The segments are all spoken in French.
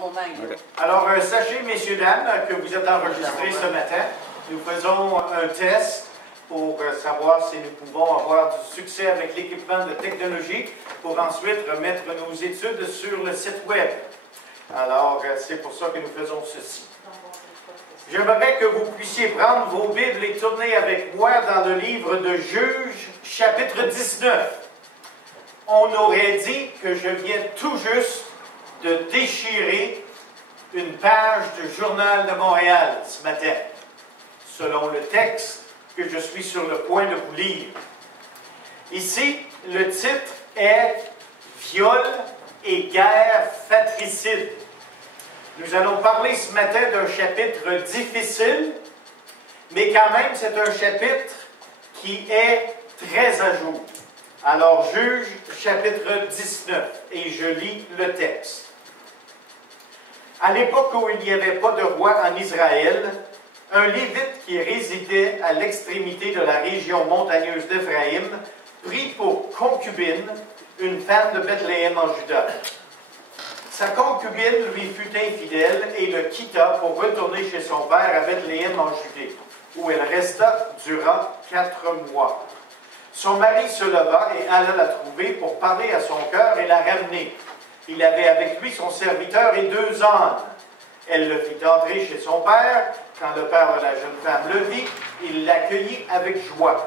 Okay. Alors, sachez, messieurs, dames, que vous êtes enregistrés ce matin. Nous faisons un test pour savoir si nous pouvons avoir du succès avec l'équipement de technologie pour ensuite remettre nos études sur le site web. Alors, c'est pour ça que nous faisons ceci. J'aimerais que vous puissiez prendre vos Bibles et tourner avec moi dans le livre de Juges, chapitre 19. On aurait dit que je viens tout juste de déchirer une page du Journal de Montréal ce matin, selon le texte que je suis sur le point de vous lire. Ici, le titre est « Viol et guerre fratricide ». Nous allons parler ce matin d'un chapitre difficile, mais quand même c'est un chapitre qui est très à jour. Alors, Juge, chapitre 19, et je lis le texte. À l'époque où il n'y avait pas de roi en Israël, un Lévite qui résidait à l'extrémité de la région montagneuse d'Éphraïm prit pour concubine une femme de Bethléem en Juda. Sa concubine lui fut infidèle et le quitta pour retourner chez son père à Bethléem en Judée, où elle resta durant 4 mois. Son mari se leva et alla la trouver pour parler à son cœur et la ramener. Il avait avec lui son serviteur et 2 ânes. Elle le fit entrer chez son père. Quand le père de la jeune femme le vit, il l'accueillit avec joie.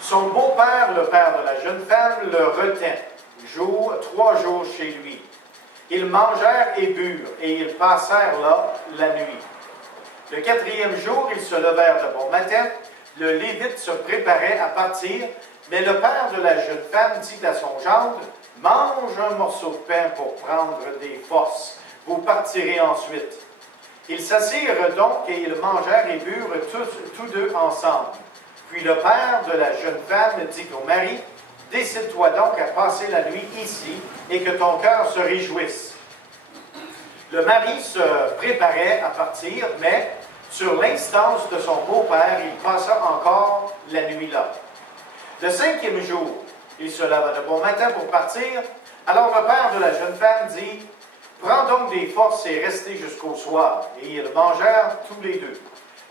Son beau-père, le père de la jeune femme, le retint 3 jours chez lui. Ils mangèrent et burent, et ils passèrent là la nuit. Le 4e jour, ils se levèrent de bon matin. Le Lévite se préparait à partir, mais le père de la jeune femme dit à son gendre, « Mange un morceau de pain pour prendre des forces. Vous partirez ensuite. » Ils s'assirent donc et ils mangèrent et burent tous deux ensemble. Puis le père de la jeune femme dit au mari, « Décide-toi donc à passer la nuit ici et que ton cœur se réjouisse. » Le mari se préparait à partir, mais sur l'instance de son beau-père, il passa encore la nuit là. Le 5e jour, il se leva de bon matin pour partir. Alors le père de la jeune femme dit, « Prends donc des forces et restez jusqu'au soir. » Et ils mangèrent tous les deux.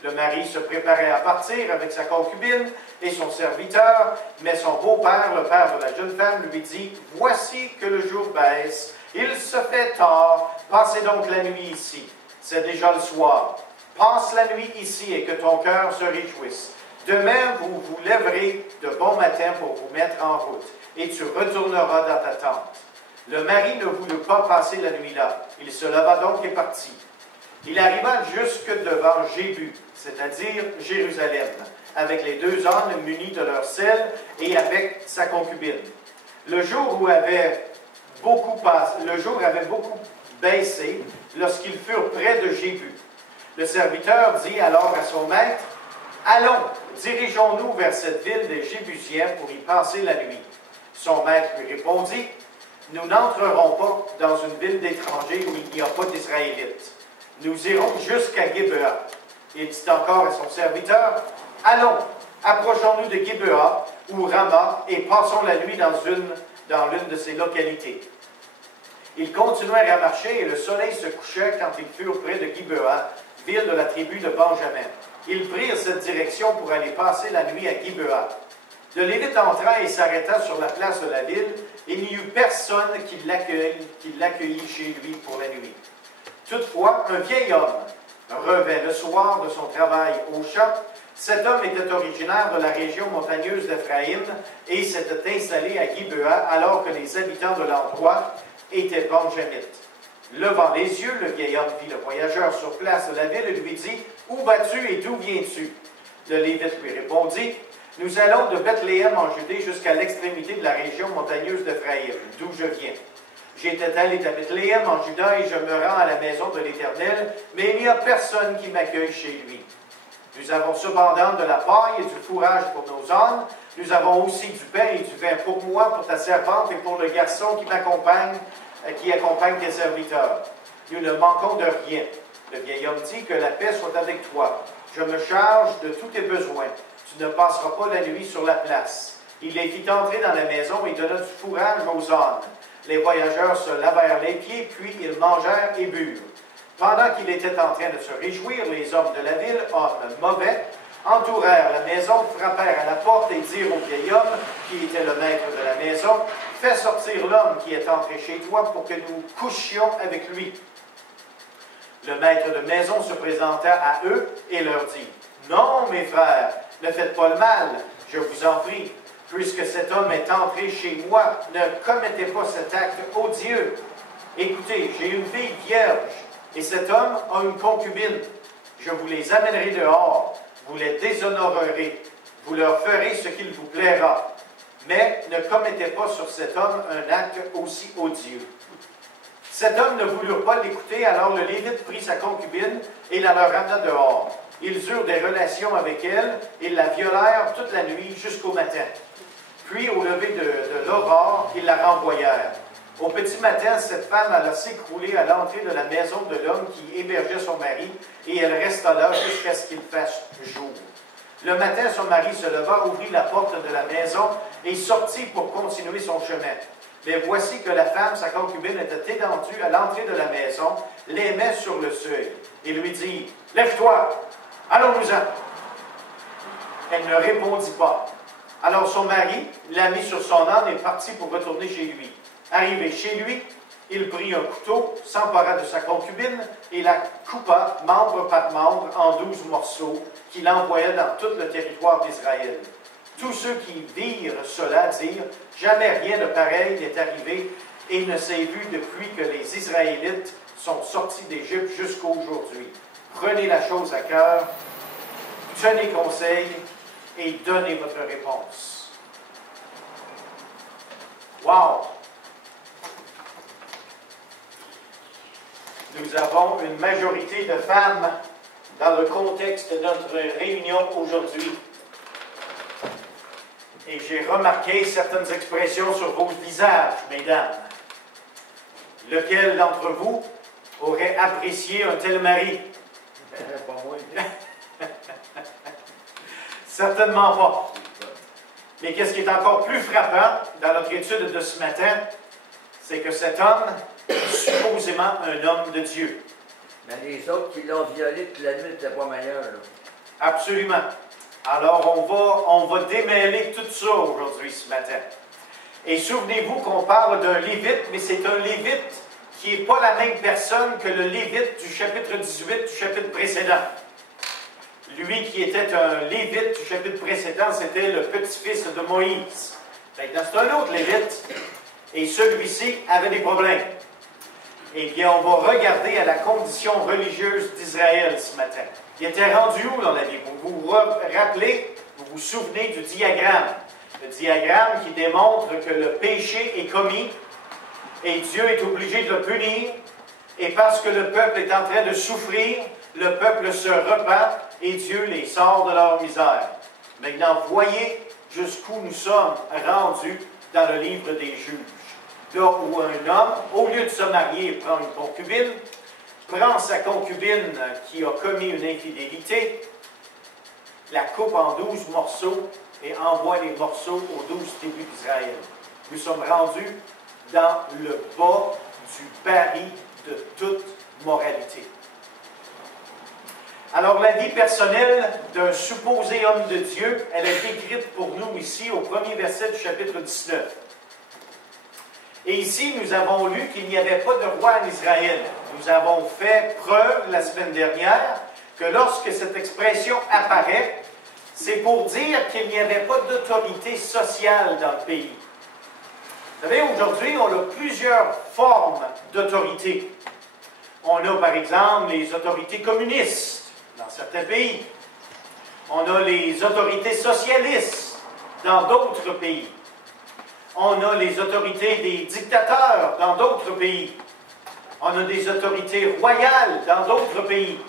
Le mari se préparait à partir avec sa concubine et son serviteur, mais son beau-père, le père de la jeune femme, lui dit, « Voici que le jour baisse, il se fait tard, passez donc la nuit ici. C'est déjà le soir. Passe la nuit ici et que ton cœur se réjouisse. Demain, vous vous lèverez de bon matin pour vous mettre en route, et tu retourneras dans ta tente. » Le mari ne voulut pas passer la nuit là. Il se leva donc et partit. Il arriva jusque devant Jébu, c'est-à-dire Jérusalem, avec les 2 ânes munis de leur selle et avec sa concubine. Le jour avait beaucoup baissé lorsqu'ils furent près de Jébu. Le serviteur dit alors à son maître, « Allons, dirigeons-nous vers cette ville des Jébusiens pour y passer la nuit. » Son maître lui répondit, « Nous n'entrerons pas dans une ville d'étrangers où il n'y a pas d'Israélites. Nous irons jusqu'à Gibea. » Il dit encore à son serviteur, « Allons, approchons-nous de Gibea ou Rama et passons la nuit dans l'une de ces localités. » Ils continuèrent à marcher et le soleil se couchait quand ils furent près de Gibea, ville de la tribu de Benjamin. Ils prirent cette direction pour aller passer la nuit à Gibea. Le Lévite entra et s'arrêta sur la place de la ville, et il n'y eut personne qui l'accueillit chez lui pour la nuit. Toutefois, un vieil homme revint le soir de son travail au champ. Cet homme était originaire de la région montagneuse d'Éphraïm et s'était installé à Gibea alors que les habitants de l'endroit étaient benjamites. Levant les yeux, le vieil homme vit le voyageur sur place de la ville et lui dit, « Où vas-tu et d'où viens-tu? » Le Lévite lui répondit, « Nous allons de Bethléem en Judée jusqu'à l'extrémité de la région montagneuse d'Éphraïm, d'où je viens. J'étais allé à Bethléem en Juda et je me rends à la maison de l'Éternel, mais il n'y a personne qui m'accueille chez lui. Nous avons cependant de la paille et du fourrage pour nos ânes. Nous avons aussi du pain et du vin pour moi, pour ta servante et pour le garçon qui accompagne tes serviteurs. Nous ne manquons de rien. » Le vieil homme dit, « Que la paix soit avec toi. Je me charge de tous tes besoins. Tu ne passeras pas la nuit sur la place. » Il les fit entrer dans la maison et donna du fourrage aux ânes. Les voyageurs se lavèrent les pieds, puis ils mangèrent et burent. Pendant qu'il était en train de se réjouir, les hommes de la ville, hommes mauvais, entourèrent la maison, frappèrent à la porte et dirent au vieil homme, qui était le maître de la maison, « Fais sortir l'homme qui est entré chez toi pour que nous couchions avec lui. » Le maître de maison se présenta à eux et leur dit, « Non, mes frères, ne faites pas le mal, je vous en prie. Puisque cet homme est entré chez moi, ne commettez pas cet acte odieux. Écoutez, j'ai une fille vierge, et cet homme a une concubine. Je vous les amènerai dehors, vous les déshonorerez, vous leur ferez ce qu'il vous plaira. Mais ne commettez pas sur cet homme un acte aussi odieux. » Cet homme ne voulut pas l'écouter, alors le Lévite prit sa concubine et la leur ramena dehors. Ils eurent des relations avec elle, et la violèrent toute la nuit jusqu'au matin. Puis, au lever de l'aurore, ils la renvoyèrent. Au petit matin, cette femme alla s'écrouler à l'entrée de la maison de l'homme qui hébergeait son mari, et elle resta là jusqu'à ce qu'il fasse jour. Le matin, son mari se leva, ouvrit la porte de la maison et sortit pour continuer son chemin. Mais voici que la femme, sa concubine, était étendue à l'entrée de la maison, l'aimait sur le seuil, et lui dit, « Lève-toi, allons-nous-en. » Elle ne répondit pas. Alors son mari l'a mis sur son âne et partit pour retourner chez lui. Arrivé chez lui, il prit un couteau, s'empara de sa concubine et la coupa membre par membre en 12 morceaux qu'il envoya dans tout le territoire d'Israël. Tous ceux qui virent cela dirent, « Jamais rien de pareil n'est arrivé et ne s'est vu depuis que les Israélites sont sortis d'Égypte jusqu'à aujourd'hui. Prenez la chose à cœur, tenez conseil et donnez votre réponse. » Wow! Nous avons une majorité de femmes dans le contexte de notre réunion aujourd'hui. Et j'ai remarqué certaines expressions sur vos visages, mesdames. Lequel d'entre vous aurait apprécié un tel mari? Pas moi. Certainement pas. Mais qu'est-ce qui est encore plus frappant dans notre étude de ce matin, c'est que cet homme est supposément un homme de Dieu. Mais les autres qui l'ont violé toute la nuit n'étaient pas meilleurs. Là. Absolument. Alors, on va démêler tout ça aujourd'hui, ce matin. Et souvenez-vous qu'on parle d'un Lévite, mais c'est un Lévite qui n'est pas la même personne que le Lévite du chapitre 18 du chapitre précédent. Lui qui était un Lévite du chapitre précédent, c'était le petit-fils de Moïse. Maintenant, c'est un autre Lévite, et celui-ci avait des problèmes. Eh bien, on va regarder à la condition religieuse d'Israël ce matin. Il était rendu où dans la vie? Vous vous rappelez, vous vous souvenez du diagramme. Le diagramme qui démontre que le péché est commis et Dieu est obligé de le punir. Et parce que le peuple est en train de souffrir, le peuple se repent et Dieu les sort de leur misère. Maintenant, voyez jusqu'où nous sommes rendus dans le livre des Juges. Là où un homme, au lieu de se marier, prend une concubine, prend sa concubine qui a commis une infidélité, la coupe en 12 morceaux et envoie les morceaux aux 12 tribus d'Israël. Nous sommes rendus dans le bas du baril de toute moralité. Alors, la vie personnelle d'un supposé homme de Dieu, elle est décrite pour nous ici au premier verset du chapitre 19. Et ici, nous avons lu qu'il n'y avait pas de roi en Israël. Nous avons fait preuve la semaine dernière que lorsque cette expression apparaît, c'est pour dire qu'il n'y avait pas d'autorité sociale dans le pays. Vous savez, aujourd'hui, on a plusieurs formes d'autorité. On a, par exemple, les autorités communistes dans certains pays. On a les autorités socialistes dans d'autres pays. On a les autorités des dictateurs dans d'autres pays. On a des autorités royales dans d'autres pays.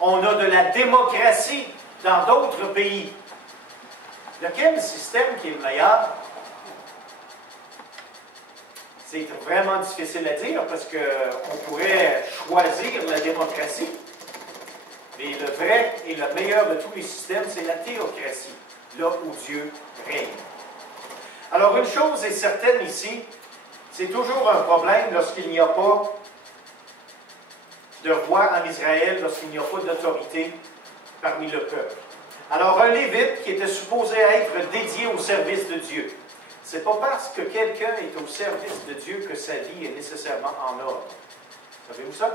On a de la démocratie dans d'autres pays. Lequel système qui est le meilleur? C'est vraiment difficile à dire parce qu'on pourrait choisir la démocratie. Mais le vrai et le meilleur de tous les systèmes, c'est la théocratie, là où Dieu règne. Alors, une chose est certaine ici, C'est toujours un problème lorsqu'il n'y a pas de roi en Israël, lorsqu'il n'y a pas d'autorité parmi le peuple. Alors, un Lévite qui était supposé être dédié au service de Dieu, ce n'est pas parce que quelqu'un est au service de Dieu que sa vie est nécessairement en ordre. Savez-vous ça?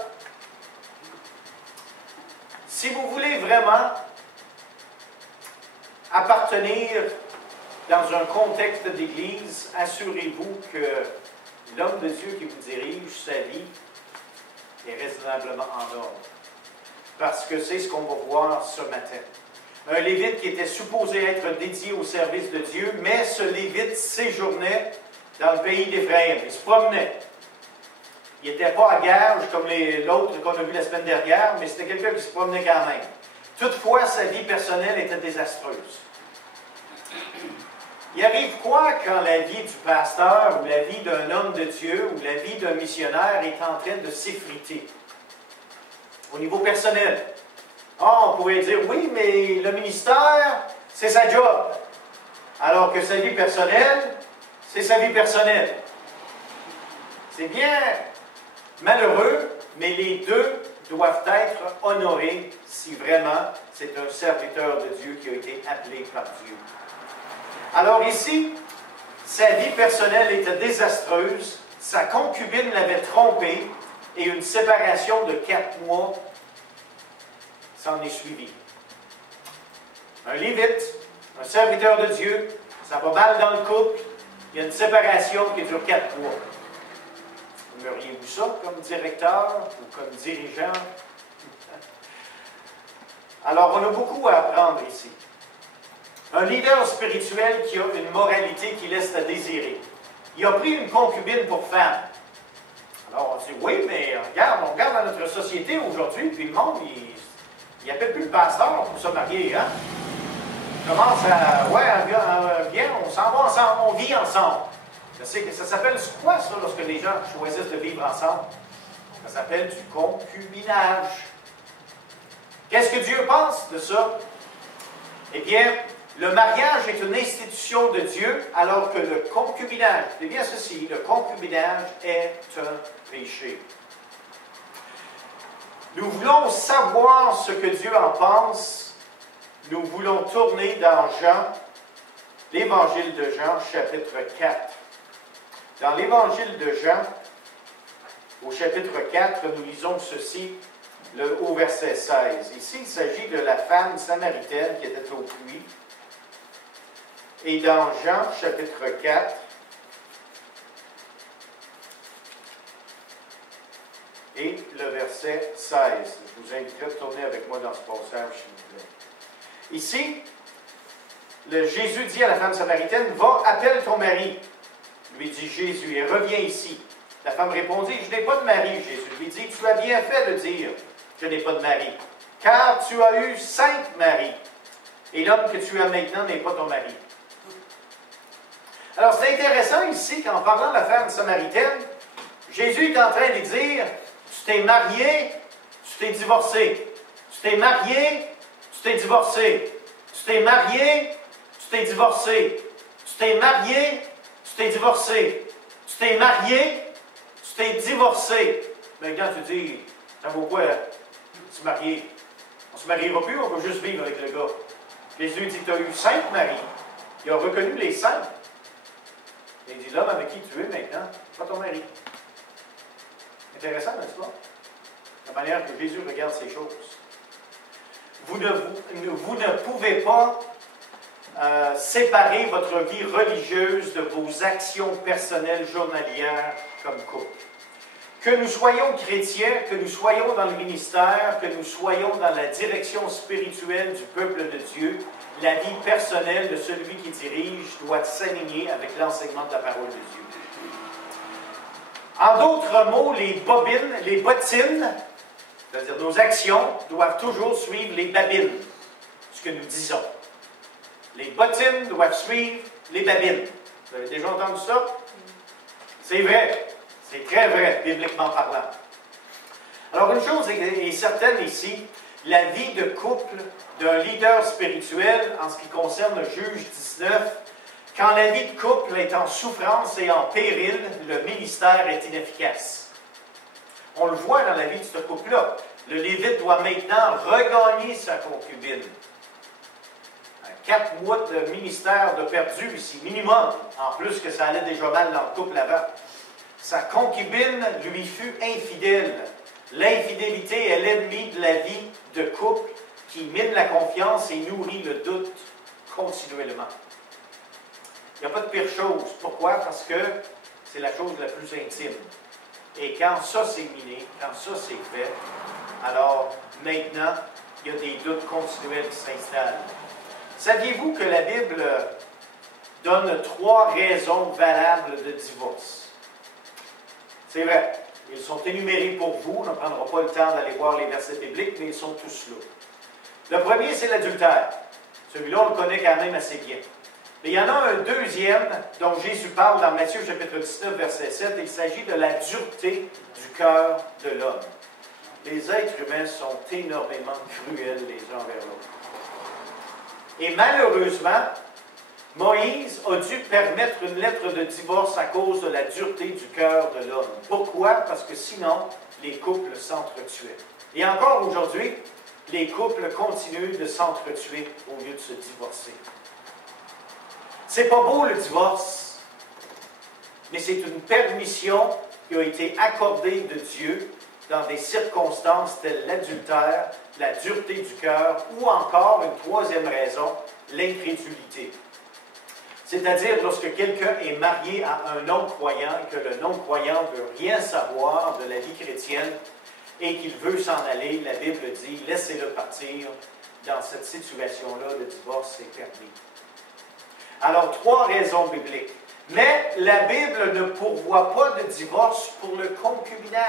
Si vous voulez vraiment appartenir dans un contexte d'Église, assurez-vous que l'homme de Dieu qui vous dirige, sa vie, est raisonnablement en ordre. Parce que c'est ce qu'on va voir ce matin. Un Lévite qui était supposé être dédié au service de Dieu, mais ce Lévite séjournait dans le pays d'Éphraïm. Il se promenait. Il n'était pas à gage comme l'autre qu'on a vu la semaine dernière, mais c'était quelqu'un qui se promenait quand même. Toutefois, sa vie personnelle était désastreuse. Il arrive quoi quand la vie du pasteur, ou la vie d'un homme de Dieu, ou la vie d'un missionnaire est en train de s'effriter? Au niveau personnel. On pourrait dire, oui, mais le ministère, c'est sa job. Alors que sa vie personnelle, c'est sa vie personnelle. C'est bien malheureux, mais les deux doivent être honorés si vraiment c'est un serviteur de Dieu qui a été appelé par Dieu. Alors ici, sa vie personnelle était désastreuse, sa concubine l'avait trompé et une séparation de 4 mois s'en est suivie. Un Lévite, un serviteur de Dieu, ça va mal dans le couple, il y a une séparation qui dure 4 mois. Vous aimeriez-vous ça comme directeur ou comme dirigeant? Alors, on a beaucoup à apprendre ici. Un leader spirituel qui a une moralité qui laisse à désirer. Il a pris une concubine pour femme. Alors, on dit, oui, mais on regarde dans notre société aujourd'hui, puis le monde, il n'appelle plus le pasteur pour se marier, hein? Il commence à, viens, on s'en va ensemble, on vit ensemble. Ça s'appelle quoi, ça, lorsque les gens choisissent de vivre ensemble? Ça s'appelle du concubinage. Qu'est-ce que Dieu pense de ça? Eh bien, le mariage est une institution de Dieu, alors que le concubinage, c'est bien ceci, le concubinage est un péché. Nous voulons savoir ce que Dieu en pense. Nous voulons tourner dans Jean, l'Évangile de Jean, chapitre 4. Dans l'Évangile de Jean, au chapitre 4, nous lisons ceci au verset 16. Ici, il s'agit de la femme samaritaine qui était au puits. Et dans Jean, chapitre 4, et le verset 16. Je vous inviterai à tourner avec moi dans ce passage, s'il vous plaît. Ici, Jésus dit à la femme samaritaine, « Va, appelle ton mari. » Lui dit Jésus, « Et reviens ici. » La femme répondit, « Je n'ai pas de mari. » Jésus lui dit, « Tu as bien fait de dire, je n'ai pas de mari, car tu as eu 5 maris, et l'homme que tu as maintenant n'est pas ton mari. » Alors, c'est intéressant ici qu'en parlant de la femme samaritaine, Jésus est en train de dire, tu t'es marié, tu t'es divorcé. Tu t'es marié, tu t'es divorcé. Tu t'es marié, tu t'es divorcé. Tu t'es marié, tu t'es divorcé. Tu t'es marié, tu t'es divorcé. Maintenant, tu dis, ça vaut quoi, se marier? On ne se mariera plus, on va juste vivre avec le gars. Jésus dit, tu as eu 5 maris. Il a reconnu les 5. Et il dit, l'homme avec qui tu es maintenant, pas ton mari. Intéressant, n'est-ce pas? La manière que Jésus regarde ces choses. Vous ne pouvez pas séparer votre vie religieuse de vos actions personnelles journalières comme couple. Que nous soyons chrétiens, que nous soyons dans le ministère, que nous soyons dans la direction spirituelle du peuple de Dieu, la vie personnelle de celui qui dirige doit s'aligner avec l'enseignement de la parole de Dieu. En d'autres mots, les bottines, c'est-à-dire nos actions, doivent toujours suivre les babines, ce que nous disons. Les bottines doivent suivre les babines. Vous avez déjà entendu ça? C'est vrai. C'est très vrai, bibliquement parlant. Alors, une chose est certaine ici, la vie de couple d'un leader spirituel, en ce qui concerne le juge 19, Quand la vie de couple est en souffrance et en péril, le ministère est inefficace. On le voit dans la vie de ce couple-là. Le Lévite doit maintenant regagner sa concubine. 4 mois de ministère de perdu ici, minimum, en plus que ça allait déjà mal dans le couple avant. Sa concubine lui fut infidèle. L'infidélité est l'ennemi de la vie de couple qui mine la confiance et nourrit le doute continuellement. Il n'y a pas de pire chose. Pourquoi? Parce que c'est la chose la plus intime. Et quand ça c'est miné, quand ça c'est fait, alors maintenant, il y a des doutes continuels qui s'installent. Saviez-vous que la Bible donne 3 raisons valables de divorce? C'est vrai, ils sont énumérés pour vous, on ne prendra pas le temps d'aller voir les versets bibliques, mais ils sont tous là. Le premier, c'est l'adultère. Celui-là, on le connaît quand même assez bien. Mais il y en a un deuxième dont Jésus parle dans Matthieu chapitre 19, verset 7. Il s'agit de la dureté du cœur de l'homme. Les êtres humains sont énormément cruels les uns envers l'autre. Et malheureusement, Moïse a dû permettre une lettre de divorce à cause de la dureté du cœur de l'homme. Pourquoi? Parce que sinon, les couples s'entretuaient. Et encore aujourd'hui, les couples continuent de s'entretuer au lieu de se divorcer. C'est pas beau le divorce, mais c'est une permission qui a été accordée de Dieu dans des circonstances telles l'adultère, la dureté du cœur ou encore, une troisième raison, l'incrédulité. C'est-à-dire lorsque quelqu'un est marié à un non-croyant et que le non-croyant ne veut rien savoir de la vie chrétienne et qu'il veut s'en aller, la Bible dit « laissez-le partir ». Dans cette situation-là, le divorce est permis. Alors, 3 raisons bibliques. Mais la Bible ne pourvoit pas de divorce pour le concubinage.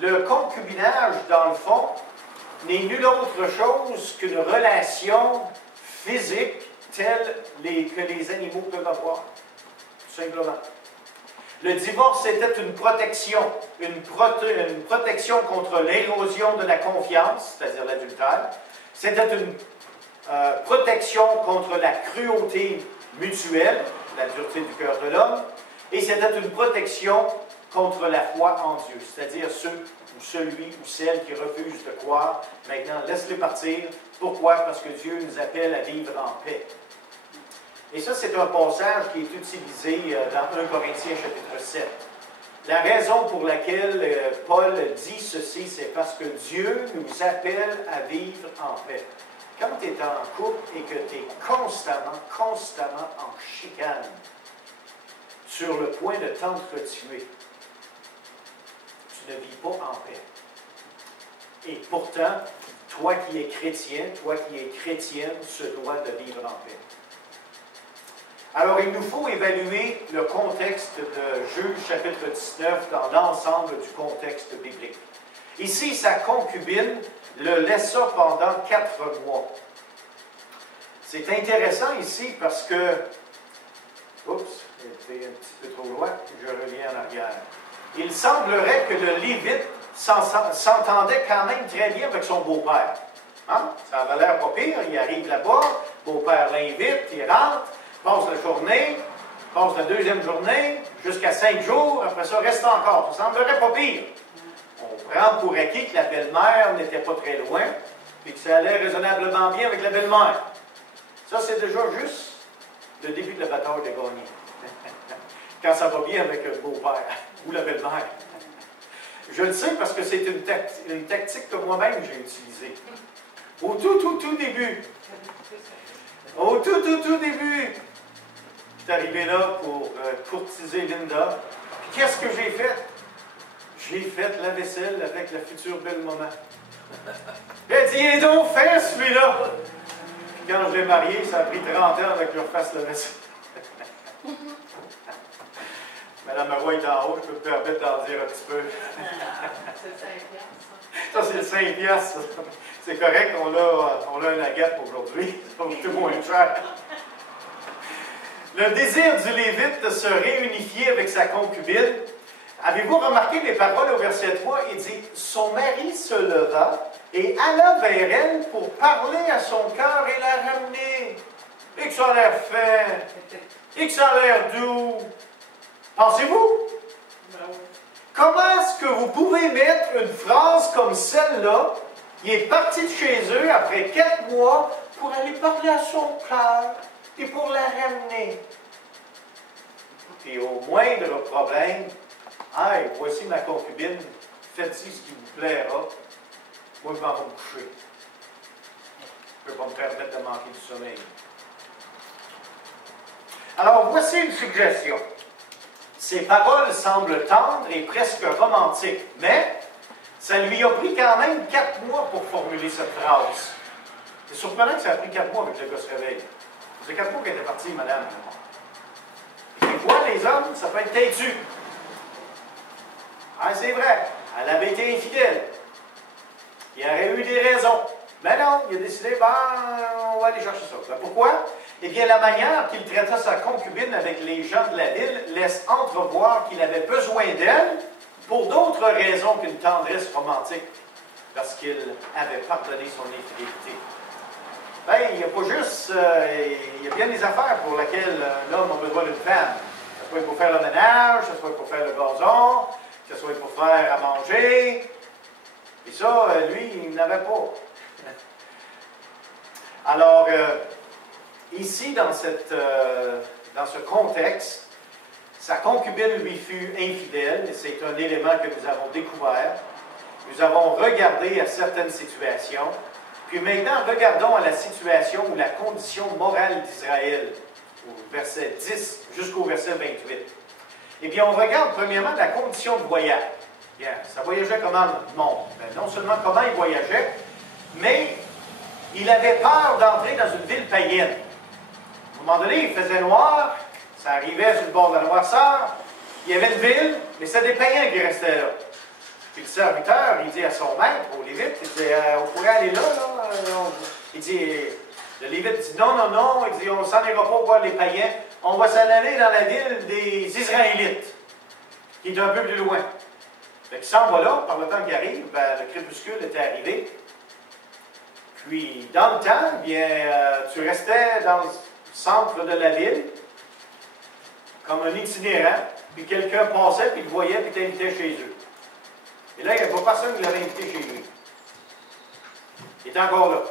Le concubinage, dans le fond, n'est nulle autre chose qu'une relation physique telle que les animaux peuvent avoir, tout simplement. Le divorce était une protection contre l'érosion de la confiance, c'est-à-dire l'adultère. C'était une protection contre la cruauté mutuelle, la dureté du cœur de l'homme, et c'était une protection contre la foi en Dieu, c'est-à-dire ceux ou celui ou celle qui refuse de croire. Maintenant, laisse-les partir. Pourquoi? Parce que Dieu nous appelle à vivre en paix. Et ça, c'est un passage qui est utilisé dans 1 Corinthiens chapitre 7. La raison pour laquelle Paul dit ceci, c'est parce que Dieu nous appelle à vivre en paix. Quand tu es en couple et que tu es constamment en chicane, sur le point de t'entretuer, tu ne vis pas en paix. Et pourtant, toi qui es chrétien, toi qui es chrétienne, se dois de vivre en paix. Alors, il nous faut évaluer le contexte de Juge chapitre 19 dans l'ensemble du contexte biblique. Ici, sa concubine le laissa pendant 4 mois. C'est intéressant ici parce que... Oups, j'étais un petit peu trop loin, je reviens en arrière. Il semblerait que le Lévite s'entendait quand même très bien avec son beau-père. Hein? Ça avait l'air pas pire, il arrive là-bas, beau-père l'invite, il rentre, passe la journée, passe la deuxième journée, jusqu'à 5 jours, après ça reste encore. Ça semblerait pas pire. On prend pour acquis que la belle-mère n'était pas très loin, puis que ça allait raisonnablement bien avec la belle-mère. Ça, c'est déjà juste le début de la bataille de gagner. Quand ça va bien avec le beau-père ou la belle-mère. Je le sais parce que c'est une tactique que moi-même j'ai utilisée. Au tout début. Au tout début. Je suis arrivé là pour courtiser Linda. Puis qu'est-ce que j'ai fait? J'ai fait la vaisselle avec la future belle-maman. Elle dit, il est donc fait celui-là! Puis quand je l'ai marié, ça a pris 30 ans avec que je refasse la vaisselle. Madame Marois est en haut, je peux me permettre d'en dire un petit peu. C'est le 5 piastres. Ça, c'est le 5 piastres. C'est correct, on a un agate aujourd'hui. Donc, tout moins cher. Le désir du Lévite de se réunifier avec sa concubine. Avez-vous remarqué les paroles au verset 3? Il dit, son mari se leva et alla vers elle pour parler à son cœur et la ramener. et que ça a l'air fin, et que ça a l'air doux. Pensez-vous? Comment est-ce que vous pouvez mettre une phrase comme celle-là, qui est parti de chez eux après 4 mois pour aller parler à son cœur et pour la ramener? Et au moindre problème, hey, voici ma concubine, faites-y ce qui vous plaira, moi je m'en vais me coucher. Je ne peux pas me permettre de manquer du sommeil. Alors, voici une suggestion. Ces paroles semblent tendres et presque romantiques, mais ça lui a pris quand même 4 mois pour formuler cette phrase. C'est surprenant que ça a pris 4 mois avec que le gars se réveille. C'est 4 mois qu'elle était partie, madame. Des fois, les hommes, ça peut être têtu. Ah, c'est vrai, elle avait été infidèle. Il y aurait eu des raisons. Mais non, il a décidé, on va aller chercher ça. Ben, pourquoi? Eh bien, la manière qu'il traita sa concubine avec les gens de la ville laisse entrevoir qu'il avait besoin d'elle pour d'autres raisons qu'une tendresse romantique, parce qu'il avait pardonné son infidélité. Ben, il n'y a pas juste... il y a bien des affaires pour lesquelles l'homme a besoin d'une femme. Que ce soit pour faire le ménage, que ce soit pour faire le gazon, que ce soit pour faire à manger. Et ça, lui, il n'avait pas. Alors, ici, dans ce contexte, sa concubine lui fut infidèle, et c'est un élément que nous avons découvert. Nous avons regardé à certaines situations, puis maintenant, regardons à la situation ou la condition morale d'Israël, au verset 10 jusqu'au verset 28. Eh bien, on regarde premièrement la condition de voyage. Bien, ça voyageait comment le monde? Bien, non seulement comment il voyageait, mais il avait peur d'entrer dans une ville païenne. À un moment donné, il faisait noir, ça arrivait sur le bord de la noirceur, il y avait une ville, mais c'était des païens qui restaient là. Puis le serviteur, il dit à son maître, au Lévite, il dit, on pourrait aller là, Il dit, le Lévite dit, non, non, non, il dit, on s'en ira pas voir les païens, on va s'en aller dans la ville des Israélites, qui est un peu plus loin. Fait qu'il s'en va là, par le temps qu'il arrive, ben, le crépuscule était arrivé. Puis, dans le temps, bien, tu restais dans le centre de la ville, comme un itinérant, puis quelqu'un passait, puis il te voyait, puis t'invitait chez eux. Et là, il n'y avait pas personne qui l'avait invité chez lui. Il est encore là.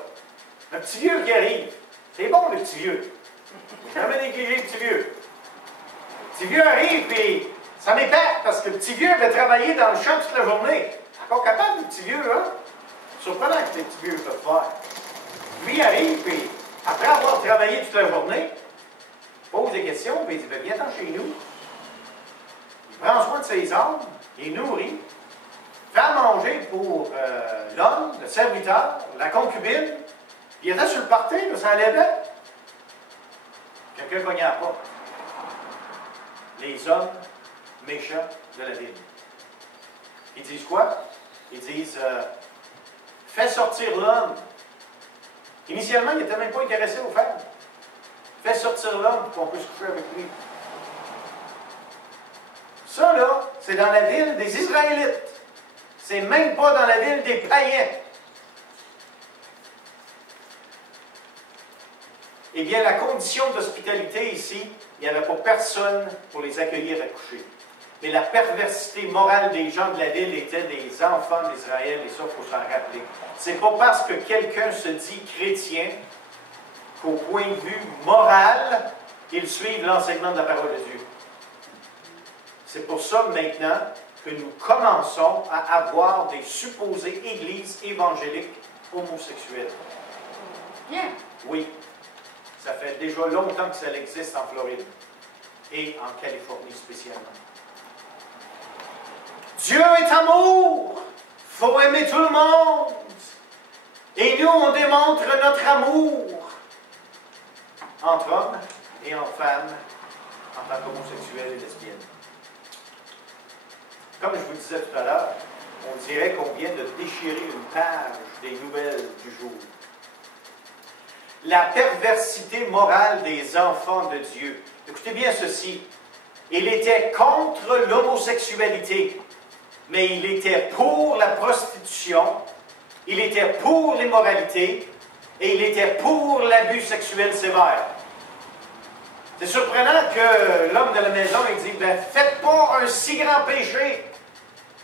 Un petit vieux qui arrive. C'est bon, le petit vieux. Il ne faut jamais négliger le petit vieux. Le petit vieux arrive, puis ça m'épate, parce que le petit vieux avait travaillé dans le champ toute la journée. Encore capable, le petit vieux, hein? Surprenant que les petits vieux peuvent faire. Lui arrive, puis après avoir travaillé toute la journée, il pose des questions, puis il dit, viens-t'en chez nous. Il prend soin de ses hommes, il nourrit, fait à manger pour l'homme, le serviteur, la concubine. Il était sur le party, là, ça allait bien. Quelqu'un cognait à la porte. Les hommes méchants de la ville. Ils disent quoi? Ils disent, fais sortir l'homme. Initialement, il n'était même pas intéressé aux femmes. Fais sortir l'homme pour qu'on puisse coucher avec lui. Ça, là, c'est dans la ville des Israélites. C'est même pas dans la ville des païens. Eh bien, la condition d'hospitalité ici, il n'y avait pas personne pour les accueillir à coucher. Mais la perversité morale des gens de la ville était des enfants d'Israël, et ça, il faut s'en rappeler. C'est pas parce que quelqu'un se dit chrétien qu'au point de vue moral, ils suivent l'enseignement de la parole de Dieu. C'est pour ça, maintenant, que nous commençons à avoir des supposées églises évangéliques homosexuelles. Bien. Oui. Ça fait déjà longtemps que ça existe en Floride et en Californie spécialement. Dieu est amour. Il faut aimer tout le monde. Et nous, on démontre notre amour entre hommes et en femmes, en tant qu'homosexuels et lesbiennes. Comme je vous disais tout à l'heure, on dirait qu'on vient de déchirer une page des nouvelles du jour. La perversité morale des enfants de Dieu. Écoutez bien ceci. Il était contre l'homosexualité, mais il était pour la prostitution, il était pour l'immoralité, et il était pour l'abus sexuel sévère. C'est surprenant que l'homme de la maison, il dit, ben, faites pas un si grand péché.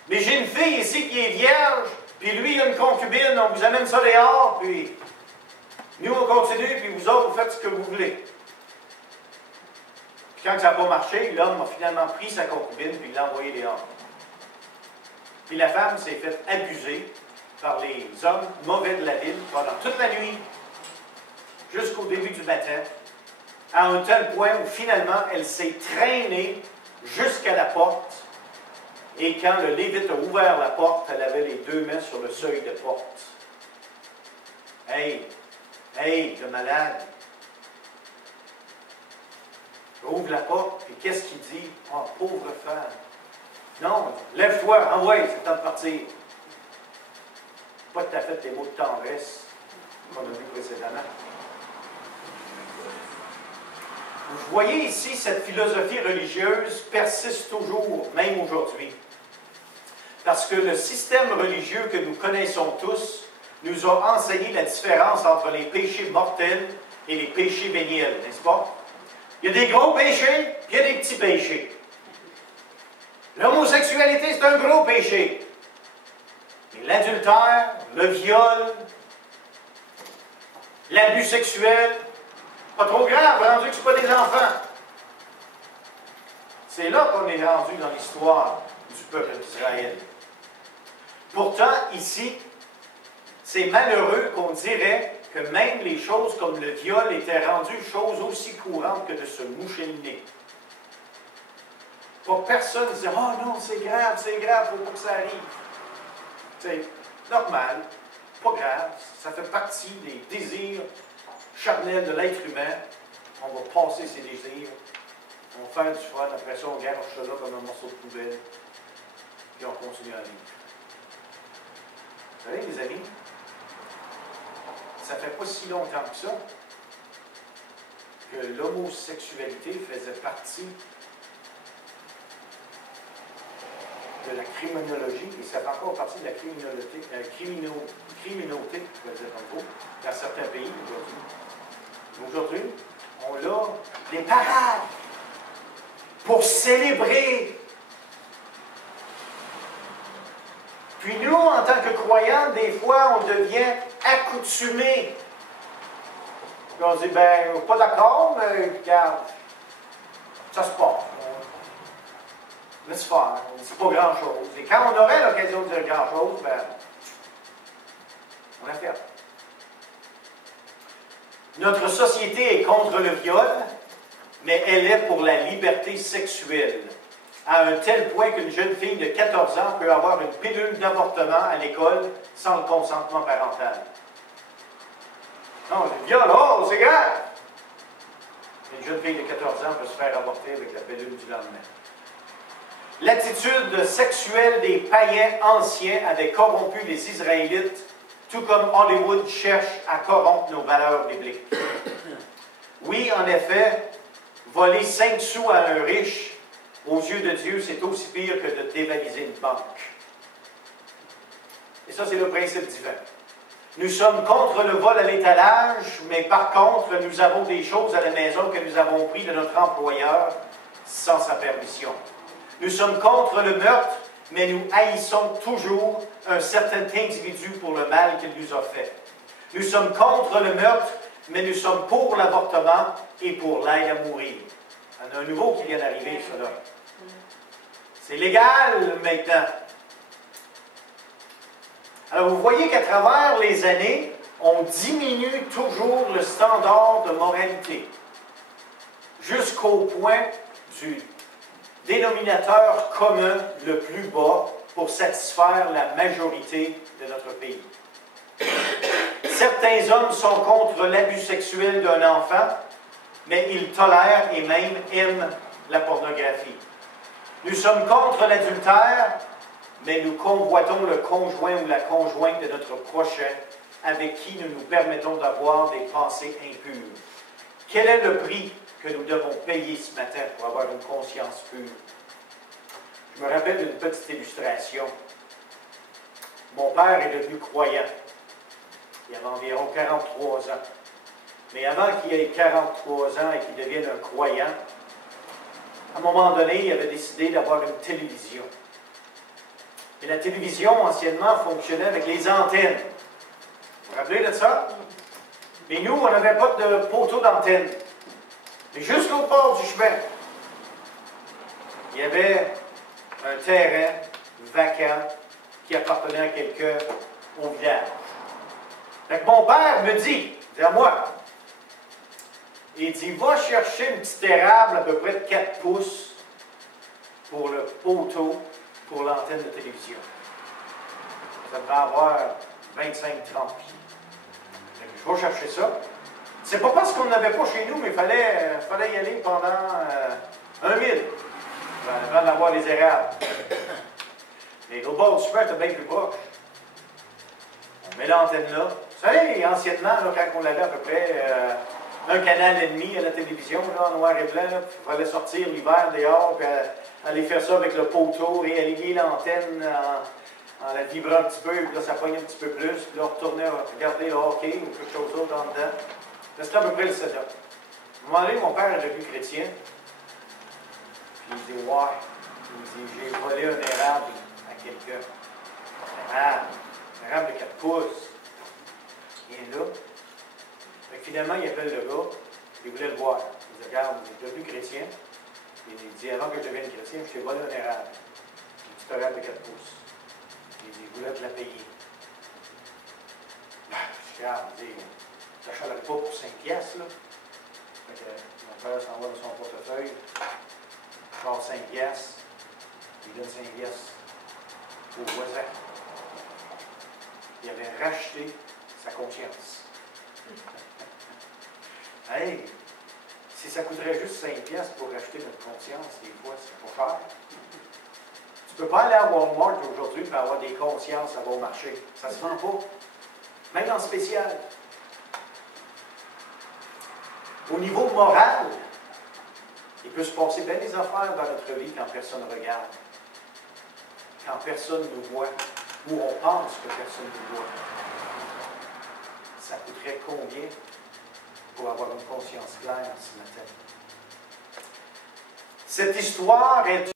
Mais j'ai une fille ici qui est vierge, puis lui, il a une concubine, on vous amène ça dehors, puis nous, on continue, puis vous autres, vous faites ce que vous voulez. Puis quand ça n'a pas marché, l'homme a finalement pris sa concubine, puis il l'a envoyé dehors. Puis la femme s'est faite abuser par les hommes mauvais de la ville pendant toute la nuit, jusqu'au début du matin, à un tel point où finalement elle s'est traînée jusqu'à la porte. Et quand le Lévite a ouvert la porte, elle avait les deux mains sur le seuil de porte. Hey, hey, le malade. Ouvre la porte, puis qu'est-ce qu'il dit? Oh, pauvre femme. Non, lève-toi, envoie, c'est le temps de partir. Pas tout à fait les mots de tendresse qu'on a vu précédemment. Vous voyez ici, cette philosophie religieuse persiste toujours, même aujourd'hui. Parce que le système religieux que nous connaissons tous nous a enseigné la différence entre les péchés mortels et les péchés véniels, n'est-ce pas? Il y a des gros péchés, puis il y a des petits péchés. L'homosexualité, c'est un gros péché. Mais l'adultère, le viol, l'abus sexuel, pas trop grave, rendu que ce pas des enfants. C'est là qu'on est rendu dans l'histoire du peuple d'Israël. Pourtant, ici, c'est malheureux qu'on dirait que même les choses comme le viol étaient rendues choses aussi courantes que de se moucher le nez. Pas personne ne dit « Oh non, c'est grave, il ne faut pas que ça arrive. » C'est normal, pas grave, ça fait partie des désirs charnels de l'être humain. On va passer ces désirs, on va faire du fun, après ça on garde ça là comme un morceau de poubelle, puis on continue à vivre. Vous savez, mes amis, ça fait pas si longtemps que ça que l'homosexualité faisait partie de la criminologie, et ça fait encore partie de la criminauté, je vais dire en gros, dans certains pays aujourd'hui. Aujourd'hui, on a des parades pour célébrer. Puis nous, en tant que croyants, des fois, on devient accoutumés. Puis on dit, ben, pas d'accord, mais regarde, ça se passe. Laisse faire, on ne dit pas grand-chose. Et quand on aurait l'occasion de dire grand-chose, ben, on l'a fait. Notre société est contre le viol, mais elle est pour la liberté sexuelle, à un tel point qu'une jeune fille de 14 ans peut avoir une pilule d'avortement à l'école sans le consentement parental. Non, le viol, oh, c'est grave! Une jeune fille de 14 ans peut se faire avorter avec la pilule du lendemain. L'attitude sexuelle des païens anciens avait corrompu les Israélites, tout comme Hollywood cherche à corrompre nos valeurs bibliques. Oui, en effet, voler 5 sous à un riche, aux yeux de Dieu, c'est aussi pire que de dévaliser une banque. Et ça, c'est le principe divin. Nous sommes contre le vol à l'étalage, mais par contre, nous avons des choses à la maison que nous avons prises de notre employeur sans sa permission. Nous sommes contre le meurtre, mais nous haïssons toujours un certain individu pour le mal qu'il nous a fait. Nous sommes contre le meurtre, mais nous sommes pour l'avortement et pour l'aide à mourir. Il y en a un nouveau qui vient d'arriver, ça là. C'est légal maintenant. Alors vous voyez qu'à travers les années, on diminue toujours le standard de moralité, jusqu'au point du dénominateur commun le plus bas pour satisfaire la majorité de notre pays. Certains hommes sont contre l'abus sexuel d'un enfant, mais ils tolèrent et même aiment la pornographie. Nous sommes contre l'adultère, mais nous convoitons le conjoint ou la conjointe de notre prochain avec qui nous nous permettons d'avoir des pensées impures. Quel est le prix que nous devons payer ce matin pour avoir une conscience pure? Je me rappelle d'une petite illustration. Mon père est devenu croyant. Il avait environ 43 ans. Mais avant qu'il ait 43 ans et qu'il devienne un croyant, à un moment donné, il avait décidé d'avoir une télévision. Et la télévision, anciennement, fonctionnait avec les antennes. Vous vous rappelez de ça? Mais nous, on n'avait pas de poteau d'antenne. Mais juste l'autre bord du chemin, il y avait un terrain vacant qui appartenait à quelqu'un au village. Fait que mon père me dit à moi, il dit, va chercher une petite érable à peu près de 4 pouces pour le poteau, pour l'antenne de télévision. Ça devrait avoir 25-30 pieds. Je vais chercher ça. C'est pas parce qu'on n'avait pas chez nous, mais il fallait y aller pendant 1 mille avant d'avoir les érables. Et au bord du super, c'était bien plus proche. On met l'antenne là. Vous savez, anciennement, là, quand on avait à peu près 1 canal et demi à la télévision, là, en noir et blanc, il fallait sortir l'hiver dehors, puis aller faire ça avec le poteau, réaligner l'antenne en la vibrant un petit peu, puis là, ça pognait un petit peu plus, puis là, on retournait regarder le hockey ou quelque chose d'autre en dedans. C'était à peu près le setup. À un moment donné, mon père est devenu chrétien, puis il dit, ouais, il dit, j'ai volé un érable à quelqu'un. Un érable de 4 pouces. Il est là. Fait que finalement, il appelle le gars, il voulait le voir. Il dit, regarde, il est devenu chrétien. Il dit, avant que je devienne chrétien, je t'ai volé un érable. Un petit érable de 4 pouces. Il dit, il voulait te la payer. Je regarde, il dit, je t'achèterais pas pour 5 piastres, là. Fait que mon père s'en va dans son portefeuille, sort 5 piastres, il donne 5 piastres au voisin. Il avait racheté sa conscience. Hey, si ça coûterait juste 5 piastres pour racheter notre conscience, des fois, c'est pas cher. Tu ne peux pas aller à Walmart aujourd'hui pour avoir des consciences à bon marché. Ça ne se vend pas. Même en spécial. Au niveau moral, il peut se passer bien des affaires dans notre vie quand personne ne regarde. Quand personne nous voit. Ou on pense que personne nous voit. Ça coûterait combien pour avoir une conscience claire ce matin? Cette histoire est